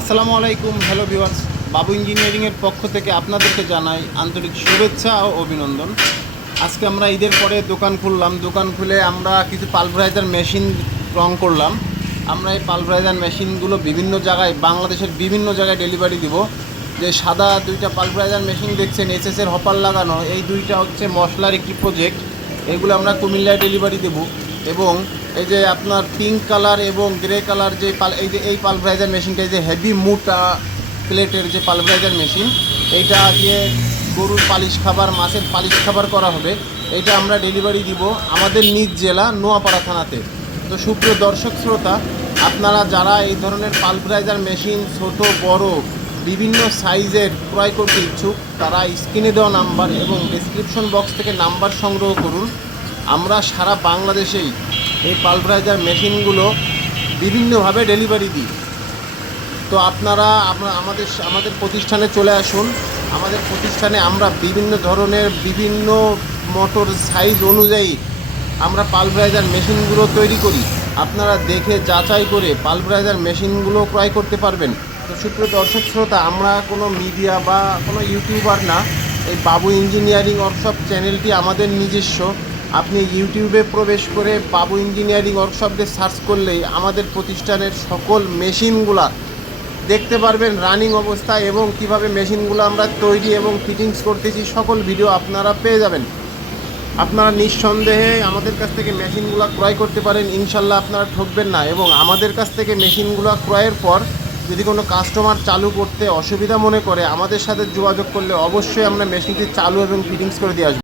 আসসালামু আলাইকুম, hello viewers. বাবু ইঞ্জিনিয়ারিংয়ের পক্ষ থেকে আপনাদেরকে জানাই আন্তরিক শুভেচ্ছা ও অভিনন্দন। আজকে আমরা ঈদের পরে দোকান খুললাম। দোকান খুলে আমরা কিছু পালভারাইজার মেশিন রং করলাম। আমরা এই পালভারাইজার মেশিনগুলো বিভিন্ন জায়গায়, বাংলাদেশের বিভিন্ন জায়গায় ডেলিভারি দিব। যে সাদা দুইটা পালভারাইজার মেশিন দেখছেন, এসএসের হপার লাগানো, এই দুইটা হচ্ছে মশলার একটি প্রজেক্ট। এগুলো আমরা কুমিল্লায় ডেলিভারি দেব। এবং এই যে আপনার পিঙ্ক কালার এবং গ্রে কালার যে এই পালভারাইজার মেশিনটা, এই যে হেভি মোটা প্লেটের যে পালভারাইজার মেশিন, এইটা দিয়ে গরুর পালিশ খাবার, মাছের পালিশ খাবার করা হবে। এইটা আমরা ডেলিভারি দিব আমাদের নিজ জেলা নোয়াপাড়া থানাতে। তো সুপ্রিয় দর্শক শ্রোতা, আপনারা যারা এই ধরনের পালভারাইজার মেশিন ছোট বড় বিভিন্ন সাইজের ক্রয় করতে ইচ্ছুক, তারা স্ক্রিনে দেওয়া নাম্বার এবং ডেসক্রিপশন বক্স থেকে নাম্বার সংগ্রহ করুন। আমরা সারা বাংলাদেশেই এই পালভারাইজার মেশিনগুলো বিভিন্নভাবে ডেলিভারি দিই। তো আপনারা আমাদের প্রতিষ্ঠানে চলে আসুন। আমাদের প্রতিষ্ঠানে আমরা বিভিন্ন ধরনের বিভিন্ন মোটর সাইজ অনুযায়ী আমরা পালভারাইজার মেশিনগুলো তৈরি করি। আপনারা দেখে যাচাই করে পালভারাইজার মেশিনগুলো ক্রয় করতে পারবেন। তো সুপ্রিয় দর্শক শ্রোতা, আমরা কোনো মিডিয়া বা কোনো ইউটিউবার না। এই বাবু ইঞ্জিনিয়ারিং ওয়ার্কশপ চ্যানেলটি আমাদের নিজস্ব। আপনি ইউটিউবে প্রবেশ করে বাবু ইঞ্জিনিয়ারিং ওয়ার্কশপে সার্চ করলেই আমাদের প্রতিষ্ঠানের সকল মেশিনগুলা দেখতে পারবেন রানিং অবস্থায়, এবং কিভাবে মেশিনগুলো আমরা তৈরি এবং ফিটিংস করতেছি সকল ভিডিও আপনারা পেয়ে যাবেন। আপনারা নিঃসন্দেহে আমাদের কাছ থেকে মেশিনগুলো ক্রয় করতে পারেন, ইনশাল্লাহ আপনারা ঠকবেন না। এবং আমাদের কাছ থেকে মেশিনগুলো ক্রয়ের পর যদি কোনো কাস্টমার চালু করতে অসুবিধা মনে করে, আমাদের সাথে যোগাযোগ করলে অবশ্যই আমরা মেশিনটি চালু এবং ফিটিংস করে দিয়ে আসবো।